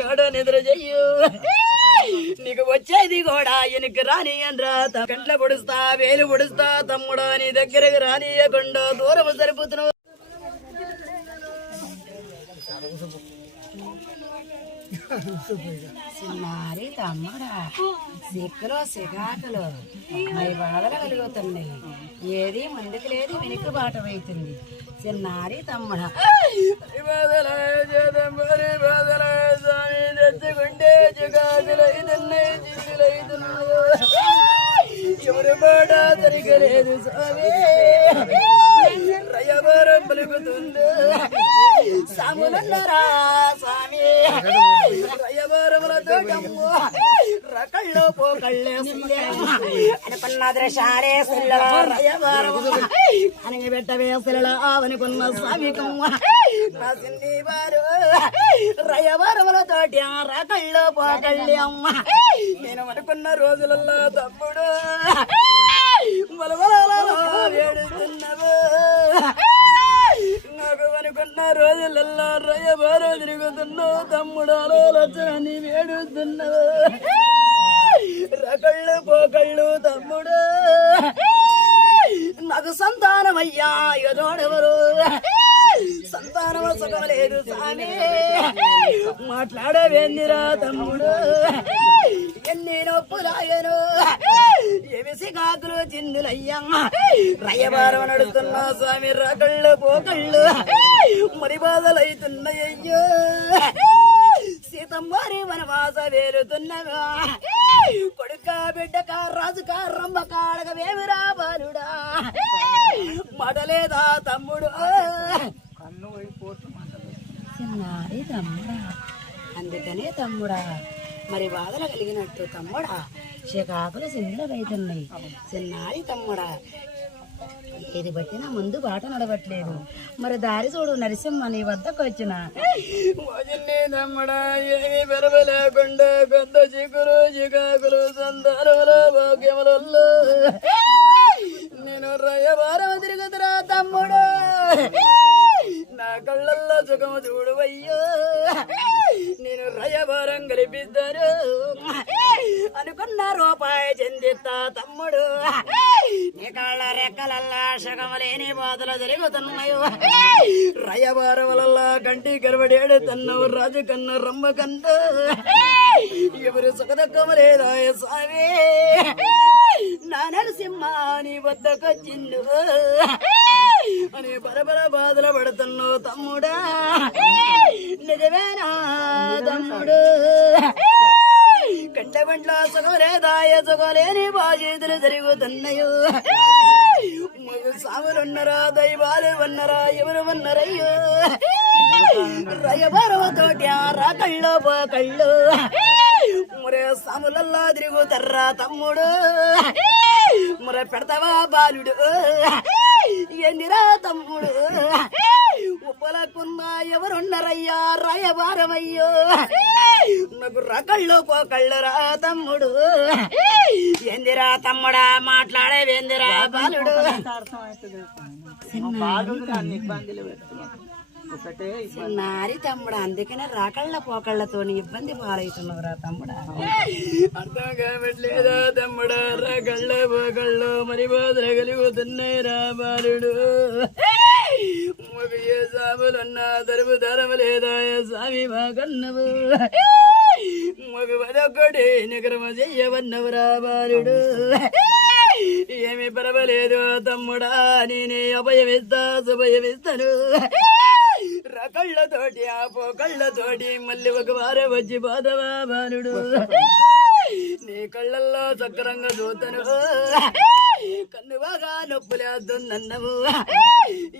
కాడ నిద్ర చెయ్యు. నీకు వచ్చేది కూడా ఎనికి రాని అనరా కంట్ల పొడుస్తా వేలు పొడుస్తా తమ్ముడా నీ దగ్గరకు రానియకుండా దూరం సరిపోతున్నావు. చిన్నారి తమ్ముడా సిక్కులో సిగాకులు మరి బాధలు కలుగుతున్నాయి. ఏది ముందుకు లేదు వెనుక బాట అవుతుంది చిన్నారి తమ్ముడా. తెచ్చుకుంటే ఎవరి మాట తిరగలేదు స్వామి రయవరం పలుకుతుంది సాములున్నారా స్వామి రయవరములతో రకళ్ళు పోకళ్ళే అనుకున్న దృశారే సిల్లల రయవరము అనగ పెట్ట వేసల ఆవనుకున్న స్వామి కమ్మ నా సిన్ని వారు రయవరములతోటి రకళ్ళు పోకళ్ళే అమ్మ నేను అనుకున్న రోజులలో తమ్ముడు మలమలలో వేడుతున్నవు నాకు రోజులల్లో రయ్యబారో తిరుగుతున్నావు తమ్ముడు ఆలోచనని వేడుతున్నావు రకళ్ళు పోకళ్ళు తమ్ముడు. నాకు సంతానమయ్యా ఎదోడెవరు? సంతానం సుఖం లేదు మాట్లాడవేందిరా తమ్ముడు? ఎన్ని నొప్పులాయను ఎవిసి కాకులు చిందులయ్యా రయ్యబారం నడుస్తున్న స్వామి రకళ్ళు పోకళ్ళు. మరి బాధలైతున్నాయ్యో సీతమ్మారి వనవాస వేరుతున్నవా కొడుక బిడ్డక రాజుక రంభ కాడక వేమిరా బాలుడా? మడలేదా తమ్ముడు? తమ్ముడా అందుకనే తమ్ముడా మరి బాధలు కలిగినట్టు తమ్ముడా. చికాకులు సిందులు చిన్నాయి తమ్ముడా ఇది ఏది బట్టినా ముందు బాట నడవట్లేదు. మరి దారి చూడు నరసింహ నీ వద్దకు వచ్చిన. తమ్ముడా ఏమి బెరవ లేకుండా కొంత చిగురు చికాకులు సంతానములు భాగ్యములలో నేను రయ్యవారం తిరుగుతురా తమ్ముడు. నా కళ్ళల్లో సుఖము చూడువయ్యో నేను రయభారం కల్పిస్తాను అనుకున్న రూపాయి చెందిస్తా తమ్ముడు. నీ కళ్ళ రెక్కలల్లా లేని బాధలు జరుగుతున్నాయి. రయభారములల్లా కంటి కరబడేడు తన్నవు రాజు కన్న రమ్మ కన్న ఎవరు సుఖదక్కము లేదా స్వామి. నా నరసింహ నీ వద్దకొచ్చిండు. అని బరబర బాధలు పడుతున్నావు తమ్ముడా. నిజమేనా? తమ్ముడు? కంట బండ్ల సుఖలేదాయ సుఖలేని బాధ్యతలు జరుగుతున్నాయో మగ సాములున్నరా దైవాలు ఉన్నరా ఎవరు ఉన్నరయ్యో. రయబరవ తోటి రా కళ్ళు పో కళ్ళు మురే సాములల్లా తిరుగుతర్రా తమ్ముడు. మురే పెడతావా బాలుడు. ఎన్నిరా తమ్ముడు. ఉప్పలకున్న ఎవరున్నారయ్యా? రాయబారమయ్యో. నాకు రకళ్ళు పోకళ్ళురా తమ్ముడు. ఎందిరా తమ్ముడా? మాట్లాడేవేందిరా బాలుడు? నారి తమ్ముడు అందుకనే రాకళ్ళ పోకళ్ళతో ఇబ్బంది పాలవుతున్నవరా తమ్ముడా. అర్థం కావట్లేదా తమ్ముడా? రాకళ్ళ పోకళ్ళు మరి బాధ కలుగుతున్నాయి రా బాలుడు. ఒక సాములన్నా తరుపు ధరము లేదా స్వామి మా కన్నవు ఒక పదొక్కటి నికరమ చెయ్యవన్నవురా బాలుడు. ఏమి పర్వాలేదు తమ్ముడా నేనే అభయమిస్తా శుభయమిస్తాను. కళ్ళతోటి ఆ పోకళ్ళతోటి మళ్ళీ ఒక వారే వచ్చి బాధవా బాలుడు. నీ కళ్ళల్లో చక్రంగా చూతను కన్ను బాగా నొప్పులేస్తుందన్నవు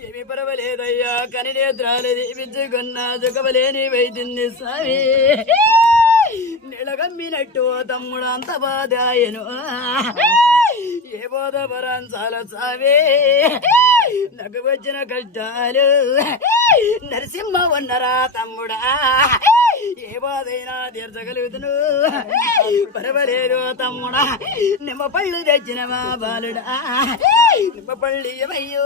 ఏమి పర్వాలేదయ్యా కనినేత్రాలు దీపించుకున్నా దుఃఖవలేని వైద్యుని స్వామి. నిలగమ్మినట్టు తమ్ముడు అంత బాధాయను. ఏ బోధ పరాంచాల సావే నాకు వచ్చిన కష్టాలు. నరసింహ ఉన్నరా తమ్ముడా. ఏ బాధైనా తీర్చగలుగుతును. పర్వలేదు తమ్ముడా. నిమ్మ పళ్ళు తెచ్చినవా బాలుడా. నిమ్మ పళ్ళు ఏమయ్యో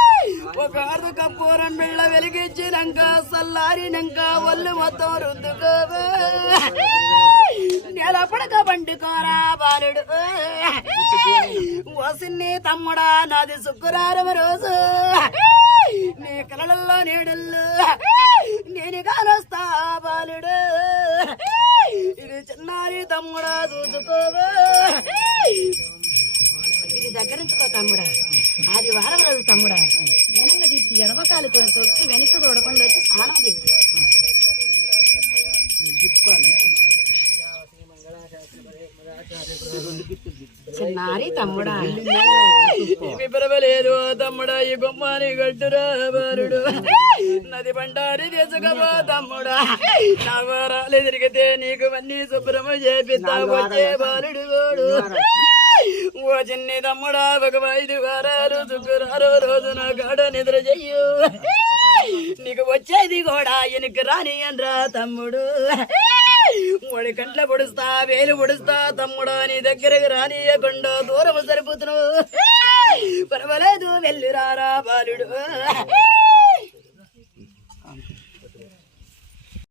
ఒక అర్ధ కప్పూరం బిళ్ళ వెలిగించినాక సల్లారినాక ఒళ్ళు మొత్తం రుద్దుకోవే. నెల పడక పండుకోరా బాలుడు. వసిన్ని తమ్ముడా నాది శుక్రవారం రోజు. నీ కలలలో నీడల్లో. నేను కానొస్తా బాలుడు. ఇది చిన్నారి తమ్ముడా చూసుకోవే. ఇది దగ్గరించుకో తమ్ముడా. ఆదివారం రోజు తమ్ముడా. ఎడమకాలుతో తొక్కి వెనక్కి చూడకుండా వచ్చి స్నానం చేయి చిన్నారి తమ్ముడా. విపరవలేదు తమ్ముడా ఈ బొమ్మని గట్టురా నది బండారి తీసుకపో తమ్ముడా. నా వారాలు తిరిగితే నీకు అన్ని శుభ్రము చేపిస్తా వచ్చే బాలుడు గోడు ఓ చిన్ని తమ్ముడా ఒక ఐదు వారాలు శుక్రారు రోజున కాడ నిద్ర చెయ్యు. నీకు వచ్చేది కూడా ఎనికి రాని అనరా తమ్ముడు. మూడు కంట్ల పొడుస్తా వేలు పొడుస్తా తమ్ముడు నీ దగ్గరకు రానియకుండా దూరం సరిపోతున్నావు పర్వాలేదు వెళ్ళిరారా బాలుడు.